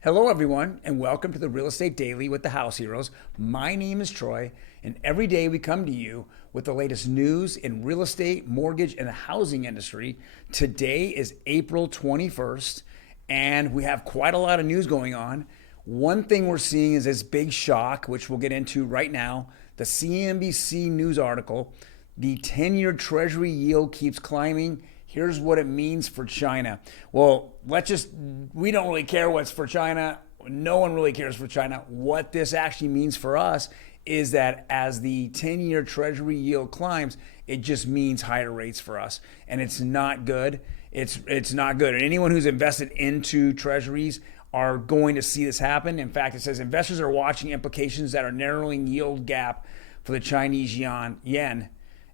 Hello, everyone, and welcome to the Real Estate Daily with the House Heroes. My name is Troy, and every day we come to you with the latest news in real estate, mortgage, and the housing industry. Today is April 21st, and we have quite a lot of news going on. One thing we're seeing is this big shock, which we'll get into right now. The CNBC News article, the 10-year Treasury yield keeps climbing. Here's what it means for China. Well, we don't really care what's for China. No one really cares for China. What this actually means for us is that as the 10-year Treasury yield climbs, it just means higher rates for us. And it's not good. It's not good. And anyone who's invested into Treasuries are going to see this happen. In fact, it says investors are watching implications that are narrowing yield gap for the Chinese yen.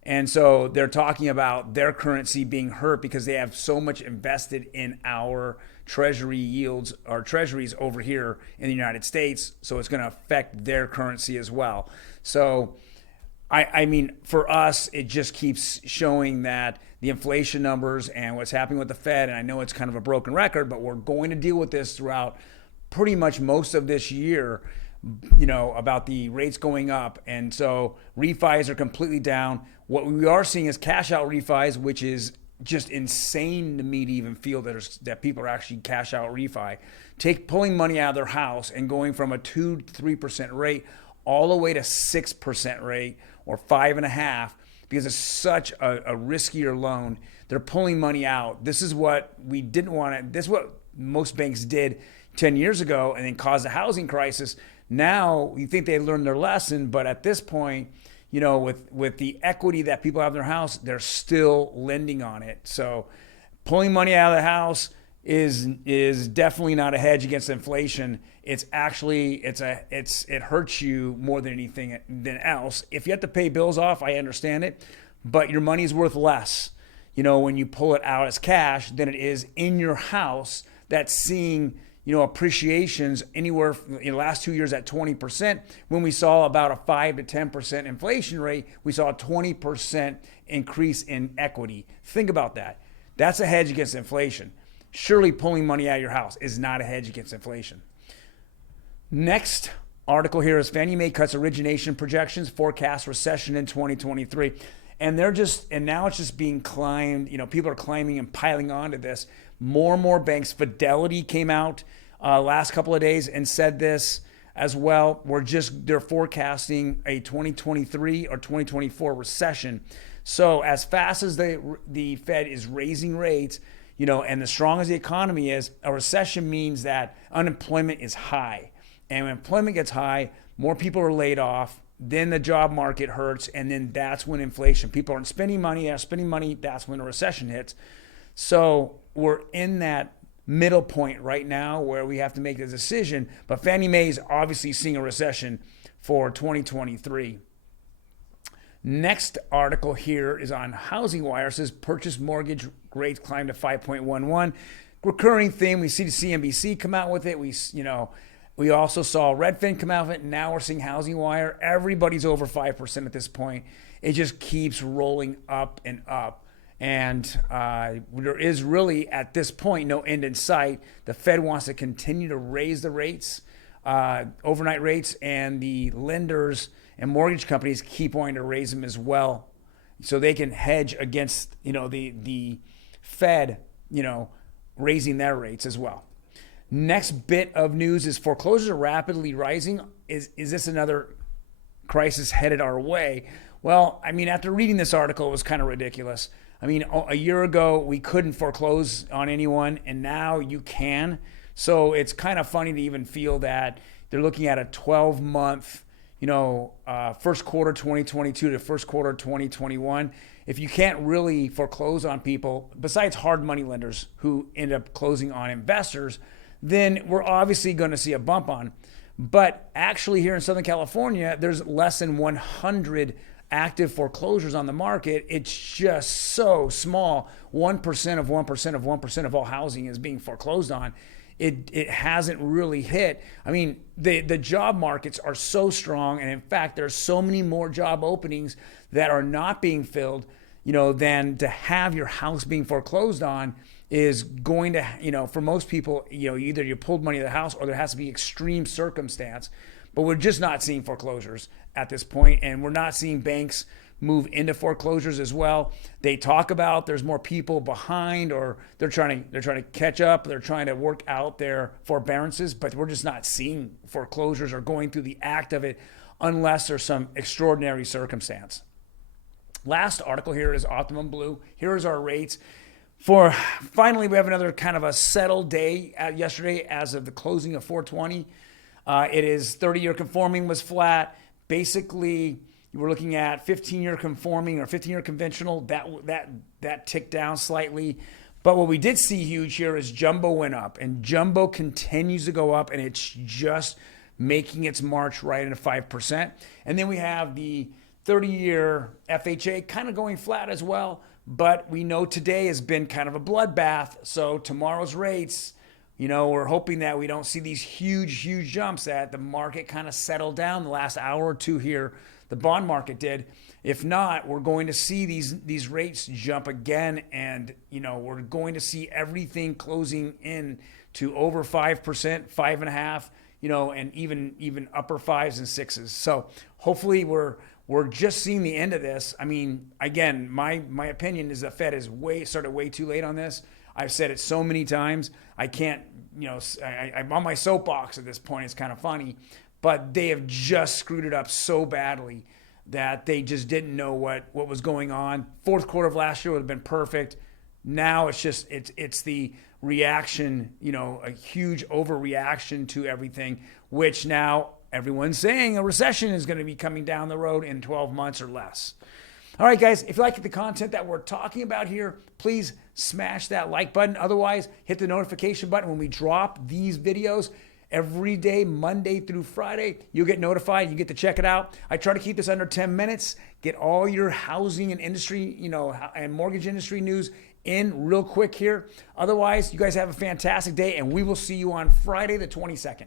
And so they're talking about their currency being hurt because they have so much invested in our treasury yields, our treasuries over here in the United States. So it's going to affect their currency as well. So, I mean, for us, it just keeps showing that the inflation numbers and what's happening with the Fed, and I know it's kind of a broken record, but we're going to deal with this throughout pretty much most of this year, about the rates going up. And so refis are completely down. What we are seeing is cash out refis, which is just insane to me to even feel that people are actually cash out refi. Pulling money out of their house and going from a 2-3% rate all the way to 6% rate or 5.5%, because it's such a riskier loan. They're pulling money out. This is what we didn't want to, this is what most banks did 10 years ago and then caused a housing crisis. Now you think they learned their lesson, but at this point, with the equity that people have in their house, they're still lending on it. So pulling money out of the house is definitely not a hedge against inflation. It's actually it hurts you more than anything than else. If you have to pay bills off, I understand it, but your money is worth less, when you pull it out as cash than it is in your house that's seeing appreciations anywhere in the last 2 years at 20%. When we saw about a 5 to 10% inflation rate, we saw a 20% increase in equity. Think about that. That's a hedge against inflation. Surely pulling money out of your house is not a hedge against inflation. Next article here is Fannie Mae cuts origination projections, forecast recession in 2023. And now it's just being climbed. People are climbing and piling onto this. More and more banks. Fidelity came out last couple of days and said this as well. They're forecasting a 2023 or 2024 recession. So as fast as the Fed is raising rates, and as strong as the economy is, a recession means that unemployment is high. And when employment gets high, more people are laid off. Then the job market hurts, and then that's when inflation. People aren't spending money. That's when a recession hits. So we're in that middle point right now where we have to make a decision. But Fannie Mae is obviously seeing a recession for 2023. Next article here is on Housing Wire. It says purchase mortgage rates climb to 5.11. Recurring theme. We see the CNBC come out with it. We also saw Redfin come out with it. Now we're seeing Housing Wire. Everybody's over 5% at this point. It just keeps rolling up and up. And there is really, at this point, no end in sight. The Fed wants to continue to raise the rates, overnight rates, and the lenders and mortgage companies keep wanting to raise them as well, so they can hedge against the Fed raising their rates as well. Next bit of news is foreclosures are rapidly rising. Is this another crisis headed our way? Well, after reading this article, it was kind of ridiculous. A year ago, we couldn't foreclose on anyone, and now you can. So it's kind of funny to even feel that they're looking at a 12-month, first quarter 2022 to first quarter 2021. If you can't really foreclose on people, besides hard money lenders who end up closing on investors, then we're obviously going to see a bump on. But actually here in Southern California, there's less than 100 active foreclosures on the market. It's just so small. 1% of 1% of 1% of all housing is being foreclosed on. It hasn't really hit. The job markets are so strong, and in fact, there's so many more job openings that are not being filled, than to have your house being foreclosed on is going to, for most people, either you pulled money out of the house or there has to be extreme circumstance. But we're just not seeing foreclosures at this point, and we're not seeing banks move into foreclosures as well. They talk about there's more people behind, or they're trying to catch up. They're trying to work out their forbearances, but we're just not seeing foreclosures or going through the act of it unless there's some extraordinary circumstance. Last article here is Optimum Blue. Here's our rates. Finally, we have another kind of a settled day yesterday as of the closing of 420. It is 30-year conforming was flat. Basically, you were looking at 15-year conforming or 15-year conventional. That ticked down slightly. But what we did see huge here is jumbo went up, and jumbo continues to go up, and it's just making its march right into 5%. And then we have the 30-year FHA kind of going flat as well. But we know today has been kind of a bloodbath. So tomorrow's rates, we're hoping that we don't see these huge jumps, that the market kind of settled down the last hour or two here. The bond market did. If not, we're going to see these rates jump again, and we're going to see everything closing in to over 5%, 5.5%, and even upper 5s and 6s. So hopefully we're just seeing the end of this. I mean, again, my opinion is the Fed is started way too late on this. I've said it so many times. I can't, I'm on my soapbox at this point. It's kind of funny, but they have just screwed it up so badly that they just didn't know what was going on. Fourth quarter of last year would have been perfect. Now it's the reaction, a huge overreaction to everything, which now everyone's saying a recession is going to be coming down the road in 12 months or less. All right, guys, if you like the content that we're talking about here, please smash that like button. Otherwise, hit the notification button when we drop these videos every day, Monday through Friday. You'll get notified. You get to check it out. I try to keep this under 10 minutes. Get all your housing and industry, and mortgage industry news in real quick here. Otherwise, you guys have a fantastic day, and we will see you on Friday the 22nd.